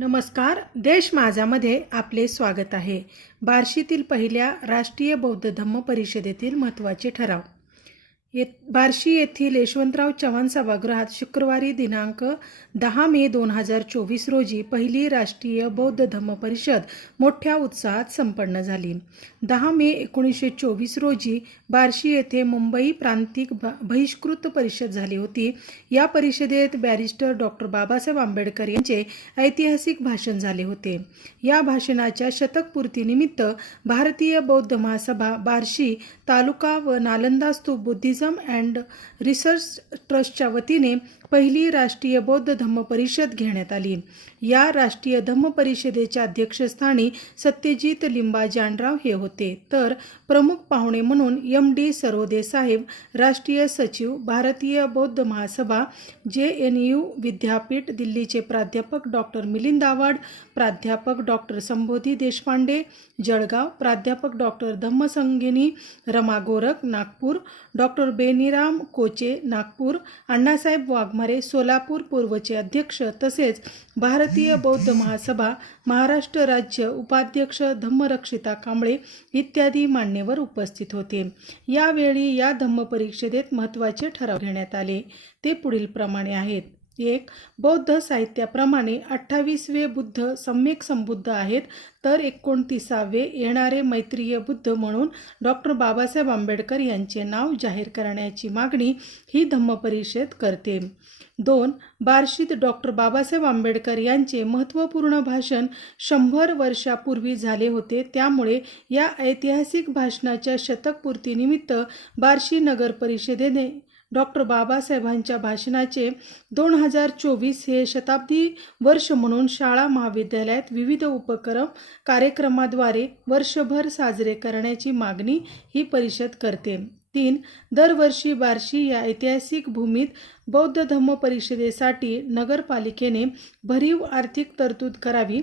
नमस्कार देश माझामध्ये आपले स्वागत आहे. बार्शीतील पहिल्या राष्ट्रीय बौद्ध धम्म परिषदेतील महत्त्वाचे ठराव. ये बार्शी येथील यशवंतराव चव्हाण सभागृहात शुक्रवारी दिनांक दहा मे दोन हजार चोवीस रोजी पहिली राष्ट्रीय बौद्ध धम्म परिषद मोठ्या उत्साहात संपन्न झाली. दहा मे एकोणीसशे चोवीस रोजी बार्शी येथे मुंबई प्रांतिक ब- बहिष्कृत परिषद झाली होती. या परिषदेत बॅरिस्टर डॉक्टर बाबासाहेब आंबेडकर यांचे ऐतिहासिक भाषण झाले होते. या भाषणाच्या शतकपूर्तीनिमित्त भारतीय बौद्ध महासभा बार्शी तालुका व Nalanda stupa Buddhism and research ट्रस्टच्या वतीने पहिली राष्ट्रीय बौद्ध धम्म परिषद घेण्यात आली. या राष्ट्रीय धम्म परिषदेच्या अध्यक्षस्थानी सत्यजित लिंबा जानराव हे होते. तर प्रमुख पाहुणे म्हणून एम डी सरोदे साहेब राष्ट्रीय सचिव भारतीय बौद्ध महासभा जे एन यू विद्यापीठ दिल्लीचे प्राध्यापक डॉक्टर मिलिंद आवाड प्राध्यापक डॉक्टर संबोधी देशपांडे जळगाव प्राध्यापक डॉक्टर धम्मसंगिनी रमा गोरख नागपूर डॉक्टर बेनीराम कोचे नागपूर अण्णासाहेब वाघमारे सोलापूर पूर्वचे अध्यक्ष तसेच भारतीय बौद्ध महासभा महाराष्ट्र राज्य उपाध्यक्ष धम्मरक्षिता कांबळे इत्यादी मान्यवर उपस्थित होते. यावेळी या धम्म परिषदेत महत्त्वाचे ठराव घेण्यात आले. ते पुढील प्रमाणे आहेत. एक बौद्ध साहित्याप्रमाणे अठ्ठावीसवे बुद्ध सम्यक संबुद्ध आहेत तर एकोणतीसावे येणारे मैत्रीय बुद्ध म्हणून डॉक्टर बाबासाहेब आंबेडकर यांचे नाव जाहीर करण्याची मागणी ही धम्म परिषद करते. दोन बार्शीत डॉक्टर बाबासाहेब आंबेडकर यांचे महत्त्वपूर्ण भाषण शंभर वर्षापूर्वी झाले होते त्यामुळे या ऐतिहासिक भाषणाच्या शतकपूर्तीनिमित्त बार्शी नगर परिषदेने डॉक्टर बाबासाहेबांच्या भाषणाचे दोन हजार चोवीस हे शताब्दी वर्ष म्हणून शाळा महाविद्यालयात विविध उपक्रम कार्यक्रमाद्वारे वर्षभर साजरे करण्याची मागणी ही परिषद करते. तीन दरवर्षी बार्शी या ऐतिहासिक भूमीत बौद्ध धम्म परिषदेसाठी नगरपालिकेने भरीव आर्थिक तरतूद करावी.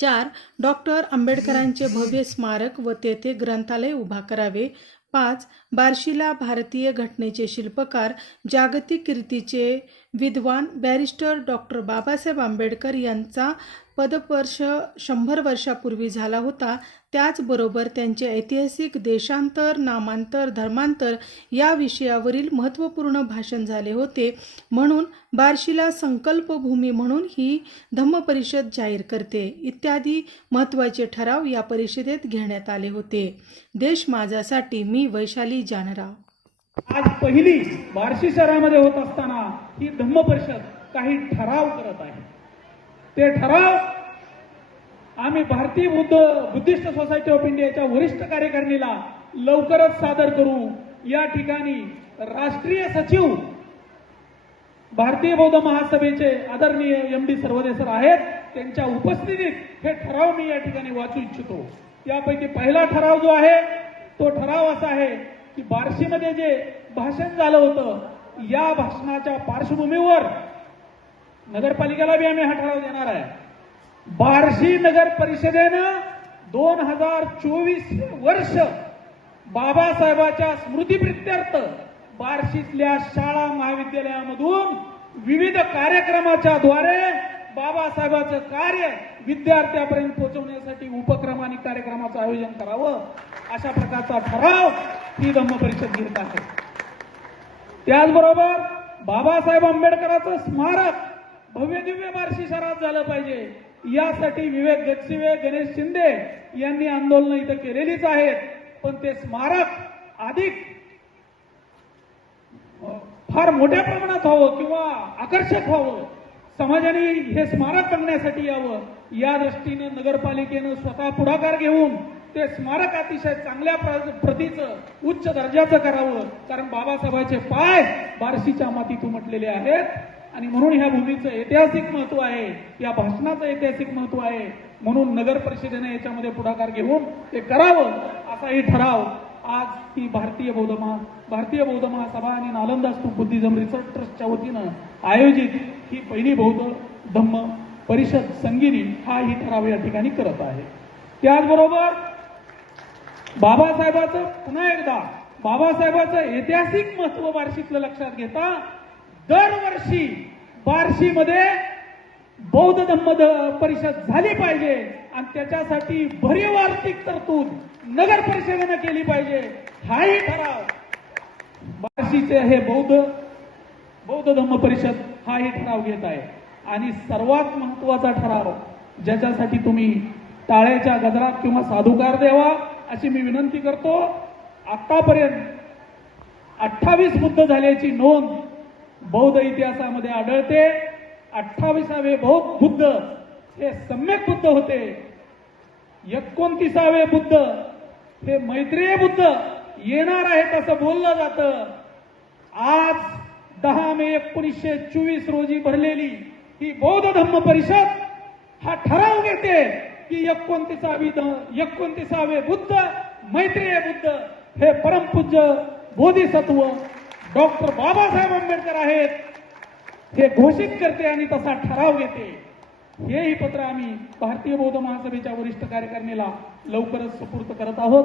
चार डॉक्टर आंबेडकरांचे भव्य स्मारक व तेथे ग्रंथालय उभा करावे. पाच बार्शीला भारतीय घटनेचे शिल्पकार जागतिक कीर्तीचे विद्वान बॅरिस्टर डॉक्टर बाबासाहेब आंबेडकर यांचा पदपर्श शंभर वर्षापूर्वी झाला होता. त्याचबरोबर त्यांचे ऐतिहासिक देशांतर नामांतर धर्मांतर या विषयावरील महत्त्वपूर्ण भाषण झाले होते. म्हणून बार्शीला संकल्पभूमी म्हणून ही धम्म परिषद जाहीर करते. इत्यादी महत्त्वाचे ठराव या परिषदेत घेण्यात आले होते. देश माझासाठी मी वैशाली जानराव. आज पहिली बार्शी शहरामध्ये होत असताना ही धम्म परिषद काही ठराव करत आहे. ते ठराव. आम्ही भारतीय बुद्ध बुद्धिस्ट सोसायटी ऑफ इंडियाच्या वरिष्ठ कार्यकारिणीला लवकरच सादर करू. या ठिकाणी राष्ट्रीय सचिव भारतीय बौद्ध महासभेचे आदरणीय एम डी सर्वदेसर आहेत. त्यांच्या उपस्थितीत हे ठराव मी या ठिकाणी वाचू इच्छितो. यापैकी पहिला ठराव जो आहे तो ठराव असा आहे की बार्शीमध्ये जे भाषण झालं होतं या भाषणाच्या पार्श्वभूमीवर नगरपालिकेला बी आम्ही हा ठराव देणार आहे. बार्शी नगर परिषदेनं दोन हजार चोवीस वर्ष बाबासाहेबाच्या स्मृतीप्रित्यर्थ बार्शीतल्या शाळा महाविद्यालयामधून विविध कार्यक्रमाच्या द्वारे बाबासाहेबाचं कार्य विद्यार्थ्यापर्यंत पोहोचवण्यासाठी उपक्रम आणि कार्यक्रमाचं आयोजन करावं अशा प्रकारचा ठराव ही धम्म परिषद घेत आहे. त्याचबरोबर बाबासाहेब आंबेडकरांचं स्मारक भव्य दिव्य बार्शी शहरात झालं पाहिजे. यासाठी विवेक गटशिवे गणेश शिंदे यांनी आंदोलनं इथं केलेलीच आहेत. पण ते स्मारक अधिक फार मोठ्या प्रमाणात व्हावं किंवा आकर्षक व्हावं. समाजाने हे स्मारक बघण्यासाठी यावं. या दृष्टीनं नगरपालिकेनं स्वतः पुढाकार घेऊन ते स्मारक अतिशय चांगल्या प्र- प्रतीचं उच्च दर्जाचं करावं. कारण बाबासाहेबांचे पाय बार्शीच्या मातीत उमटलेले आहेत. आणि म्हणून ह्या भूमीचं ऐतिहासिक महत्त्व आहे या भाषणाचं ऐतिहासिक महत्त्व आहे. म्हणून नगर परिषदेने याच्यामध्ये पुढाकार घेऊन ते करावं असाही ठराव आज ही भारतीय बौद्ध महा भारतीय बौद्ध महासभा आणि नालंदा स्तूप बुद्धिझम रिसर्च ट्रस्टच्या वतीनं आयोजित ही पहिली बौद्ध धम्म परिषद संगिनी हा ही ठराव या ठिकाणी करत आहे. त्याचबरोबर बाबासाहेबाचं पुन्हा एकदा बाबासाहेबाचं ऐतिहासिक महत्त्व वार्षिकलं लक्षात घेता दरवर्षी बार्शीमध्ये बौद्ध धम्म परिषद झाली पाहिजे आणि त्याच्यासाठी भरीव आर्थिक तरतूद नगर परिषदेनं केली पाहिजे. हाही ठराव. बार्शीचे हे बौद्ध बौद्ध धम्म परिषद हाही ठराव घेत आहे. आणि सर्वात महत्त्वाचा ठराव ज्याच्यासाठी तुम्ही टाळ्याच्या गजरात किंवा साधुकार द्यावा अशी मी विनंती करतो. आतापर्यंत अठ्ठावीस बुद्ध झाल्याची नोंद बौद्ध इतिहासामध्ये आढळते. अठ्ठावीसावे बौद्ध बुद्ध हे सम्यक बुद्ध होते. एकोणतीसावे बुद्ध हे मैत्रेय बुद्ध येणार आहेत असं बोललं जातं. आज दहा मे एकोणीसशे चोवीस रोजी भरलेली ही बौद्ध धम्म परिषद हा ठराव घेते की एकोणतीसावी एकोणतीसावे बुद्ध मैत्रेय बुद्ध हे परमपूज्य बोधिसत्व डॉक्टर बाबासाहेब आंबेडकर आहेत. हे घोषित करते आणि तसा ठराव घेते. हेही पत्र आम्ही भारतीय बौद्ध महासभेच्या वरिष्ठ कार्यकारिणीला लवकरच सुपूर्त करत आहोत.